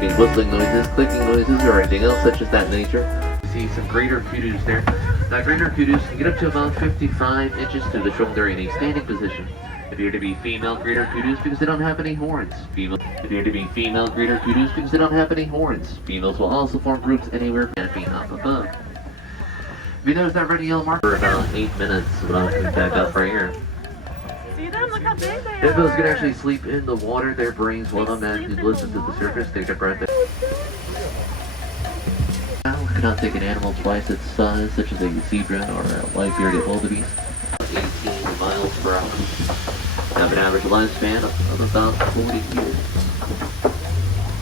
Any whistling noises, clicking noises, or anything else such as that nature. You see some greater kudos there. Now greater kudos can get up to about 55 inches to the shoulder in a standing position. Appear to be female greater kudos because they don't have any horns. Females appear to be female greater kudos because they don't have any horns. Females will also form groups anywhere canopy up above. If you notice that red and yellow mark for about 8 minutes, back up right here. See them? Look how big they are. Hippos can actually sleep in the water. Their brains will automatically listen to the surface. Take a breath. Now, cannot take an animal twice its size, such as a zebra or a white-bearded wildebeest. 18 miles per hour. Have an average lifespan of about 40 years.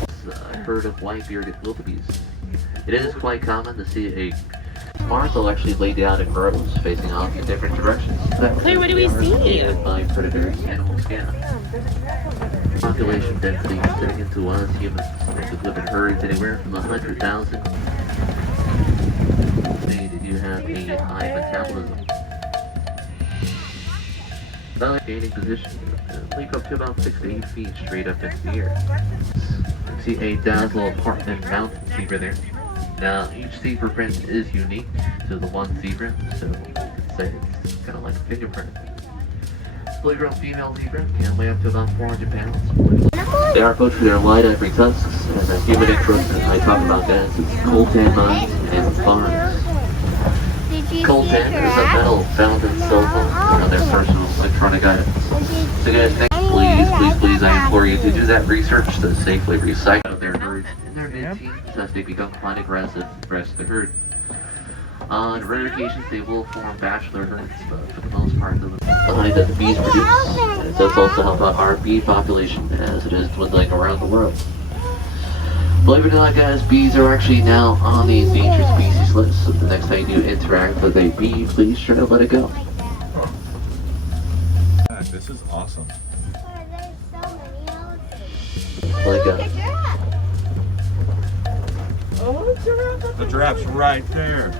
It's a herd of white-bearded wildebeest. It is quite common to see a Mars will actually lay down in rows facing off in different directions. Claire, what do we see? By predators, animals can. Population density setting into us humans that live in herds anywhere from 100,000. They do have a high metabolism. About gaining position, leap up to about 6 to 8 feet straight up into the air. You see a dazzle apartment mountain zebra there. Now, each zebra print is unique to the one zebra, so you could say it's kind of like a fingerprint. Fully grown female zebra can weigh up to about 400 pounds. They are poached for their light ivory tusks, and the human interest, as I talk about that, is coltan mines and farms. Coltan is a metal found in cell phones and other personal electronic items. So guys, please, I implore you to do that research to safely recycle their herds in their mid-teens as they become quite aggressive and rest the herd. On rare occasions, they will form bachelor herds, but for the most part, the honey that the bees produce, and it does also help out our bee population as it is dwindling around the world. Believe it or not, guys, bees are actually now on the endangered species list, so the next time you do interact with a bee, please try to let it go. This is awesome. Like The giraffe's right there.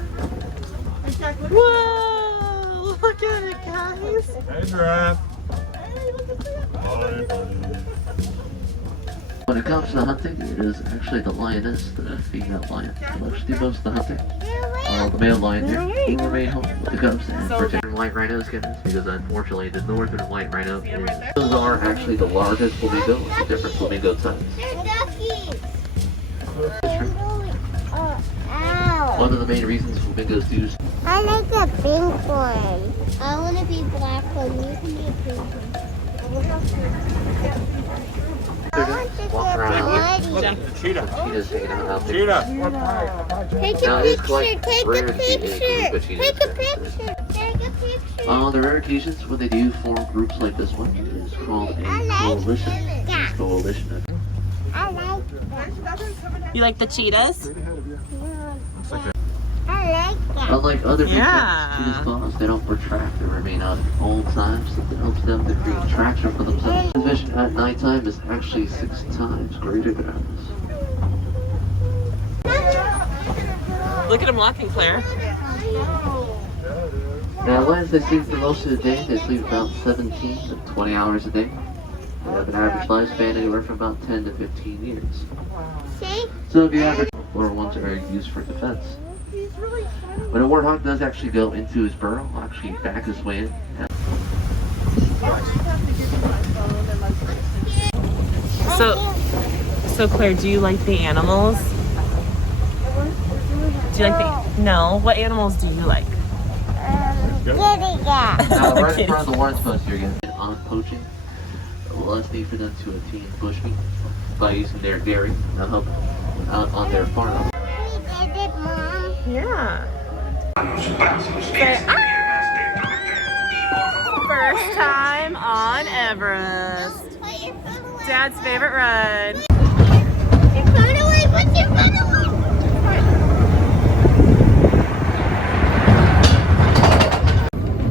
Whoa! Look at it, guys. Hey, giraffe. When it comes to hunting, it is actually the lioness, the female lion, who actually do most of the hunting. While the male lion there will remain home with the cubs and protect white rhino skinners, because unfortunately the northern white rhino those are actually the largest flamingo with different flamingo types. One of the main reasons flamingos do. I like a pink one. I want to be black one. You can be a pink one. Walk around. The cheetah. Cheetahs hanging out there. Cheetah. Take Now, a it's quite picture. Take rare a to see anything but picture. cheetahs. Take a picture. Take a picture. On the rare occasions when they do form groups like this one, it is called a coalition. Yeah. Coalition. I like that. You like the cheetahs? I like that. Unlike other big Yeah. cheetahs' claws, they don't retract or remain out at all times, so that helps them to create traction for themselves. His vision at nighttime is actually 6 times greater than ours. Look at him walking, Claire. Now, lions, they sleep for most of the day. They sleep about 17 to 20 hours a day. They have an average lifespan anywhere from about 10 to 15 years. See? So the average or ones are used for defense. When a warthog does actually go into his burrow, he'll actually back his way in. So Claire, do you like the animals? Do you like the... No. What animals do you like? Kitty cat. Now, right in front of the warrants post here again, on poaching, less need for them to obtain bushmeat by using their dairy out on their farm. We did it, Mom. Yeah. First time on Everest. Put your phone away. Dad's favorite ride. Your phone away. Put your phone away.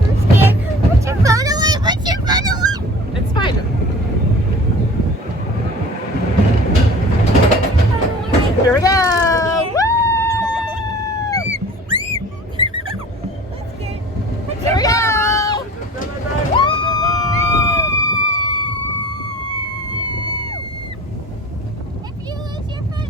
I'm scared. Put your phone away. Put your phone away. It's fine. Here we go. Here we go. If you lose your phone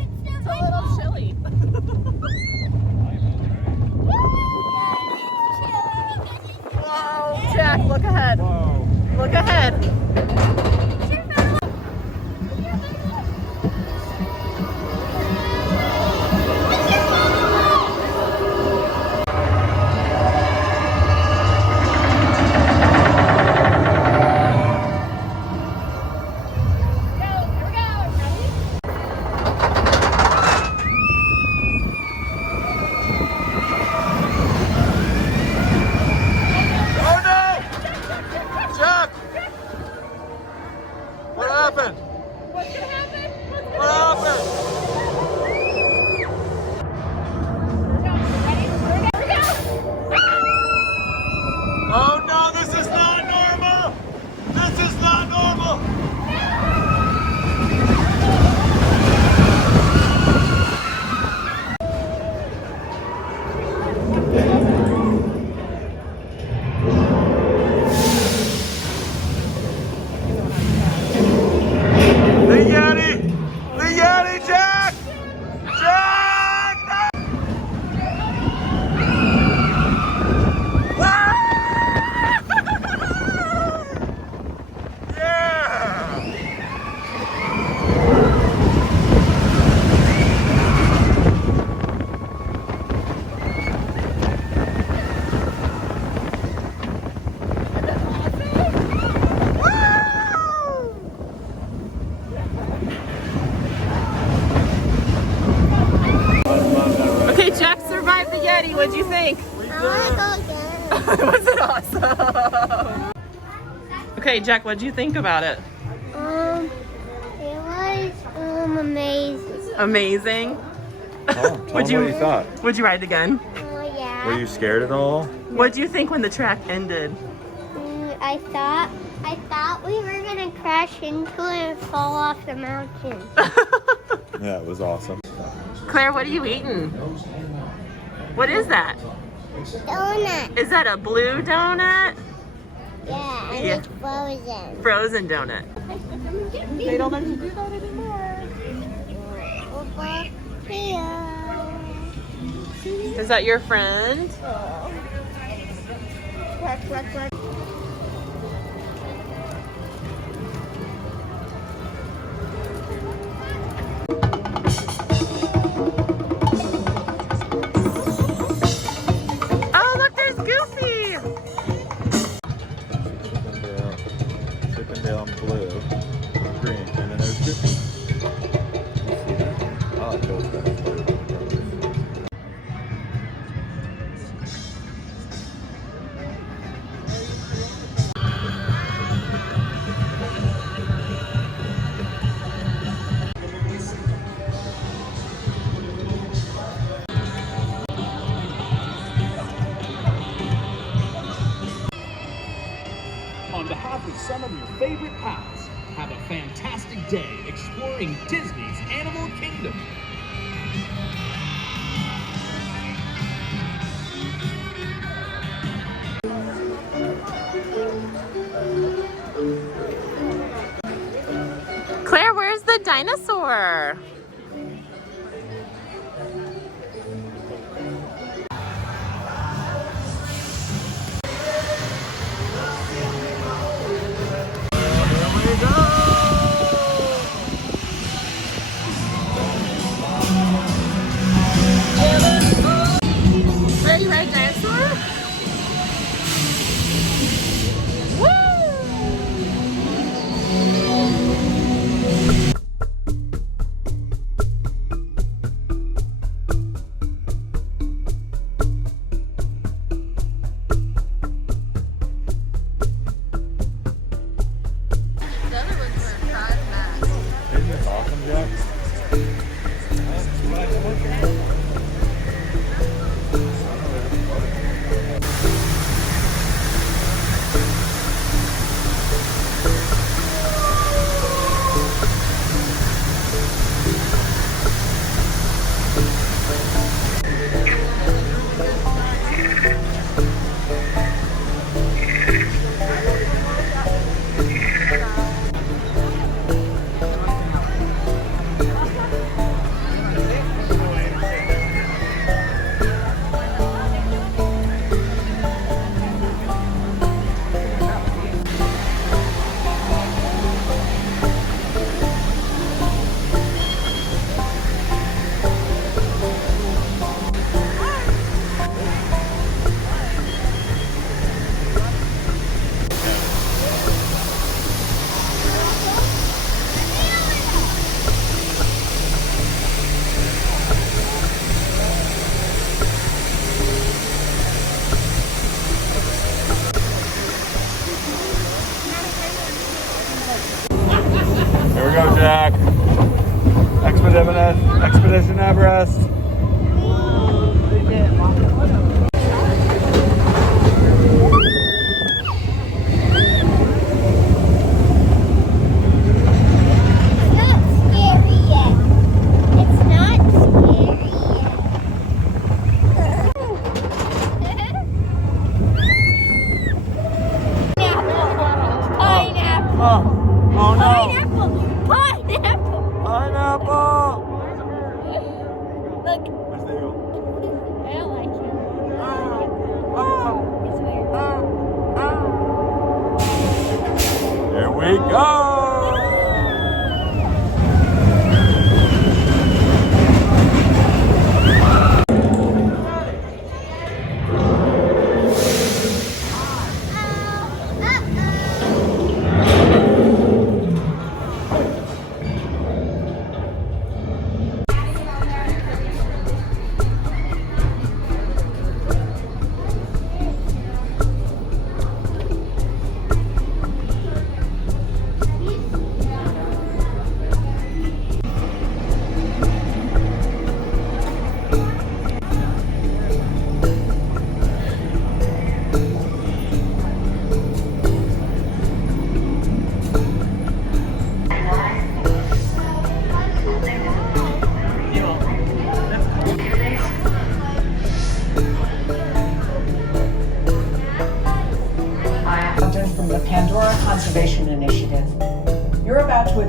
what'd you think? I want to go again. Was it awesome? Okay, Jack, what'd you think about it? It was amazing. Amazing. Oh, tell them what you thought. Would you ride again? Oh yeah. Were you scared at all? What do you think when the track ended? I thought we were gonna crash into it and fall off the mountain. Yeah, it was awesome. Claire, what are you eating? What is that? Donut. Is that a blue donut? Yeah, and Yeah. it's frozen. Frozen donut. They don't let you do that anymore. Over here. Is that your friend? Look. Oh, look, there's Goofy. Chippendale in blue, green, and then there's Goofy. You see that? I like those guys. On behalf of some of your favorite pals, have a fantastic day exploring Disney's Animal Kingdom. Claire, where's the dinosaur? Ready to ride a dinosaur? Isn't this awesome, Jack? Here we go, Jack. Expedition Everest. Oh no! Pineapple! Pineapple! Look,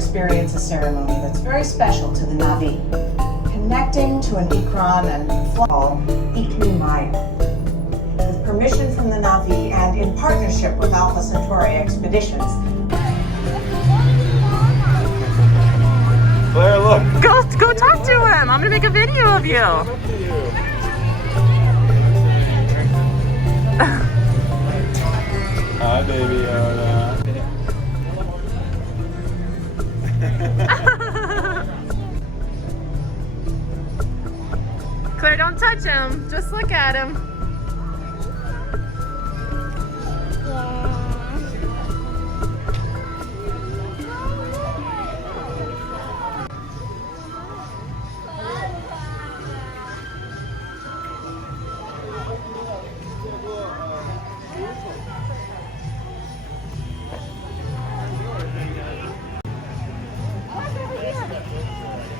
experience a ceremony that's very special to the Na'vi, connecting to an Ikran and Flal Ikni Maya. With permission from the Na'vi and in partnership with Alpha Centauri Expeditions. Claire, look. Go talk to him. I'm gonna make a video of you. Hi, baby Yoda. Claire, don't touch him. Just look at him.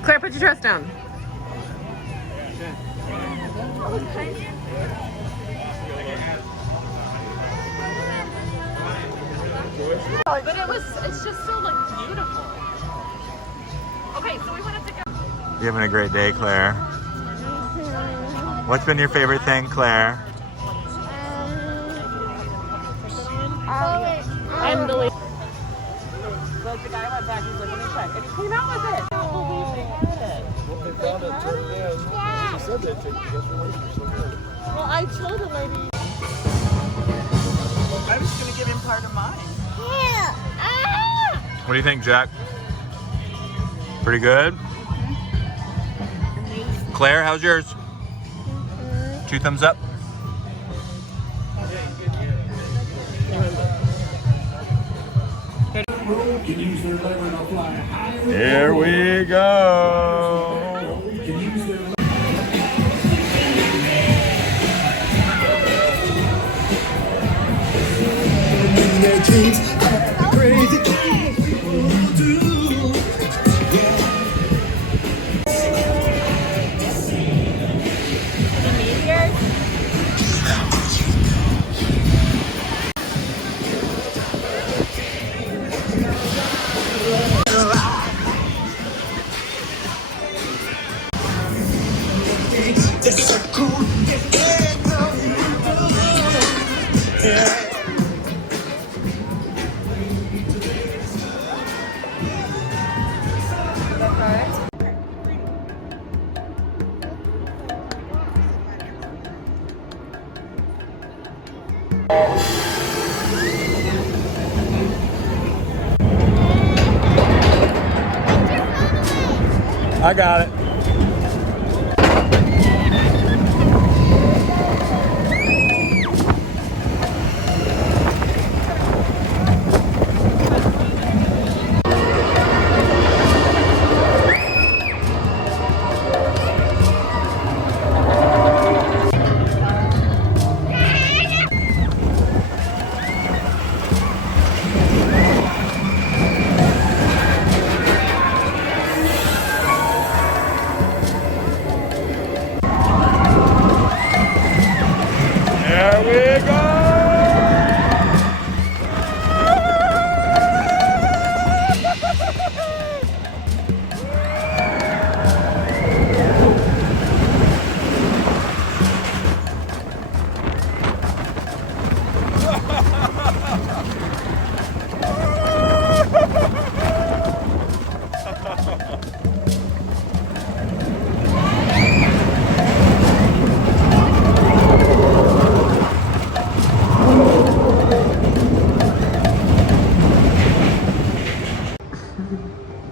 Claire, put your dress down. But it's just so like beautiful. Okay, so we wanted to go. You having a great day, Claire? What's been your favorite thing, Claire? I'm the lead. Like the guy went back, he's like, let me check. And he came out with it. I can't believe they had it. Well, they found it, turned it in. She said they'd take the information. Well, I told the lady. I was going to give him part of mine. What do you think, Jack? Pretty good? Claire, how's yours? 2 thumbs up? Here we go. I got it.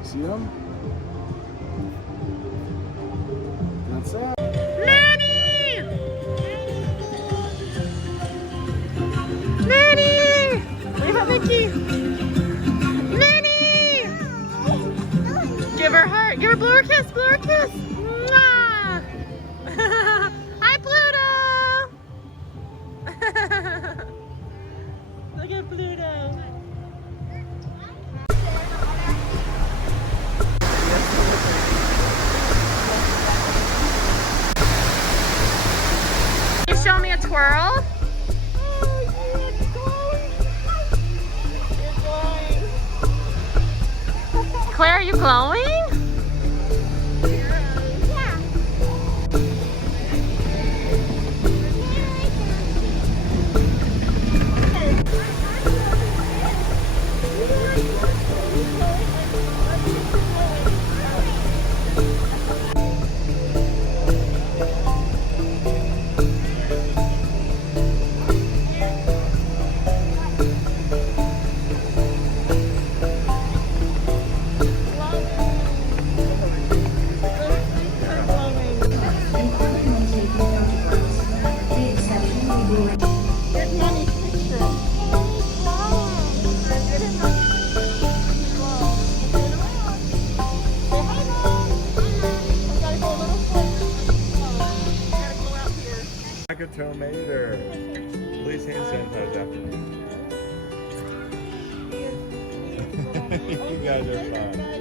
See them? That's it. Nanny! Nanny! Wave at Mickey! Nanny! Give her heart. Give her, blow her kiss. Blow her kiss. Mwah! Hi, Pluto! Look at Pluto. Can you show me a twirl? Claire, glowing? Tomato. Please hand sanitize after me. You guys are fun.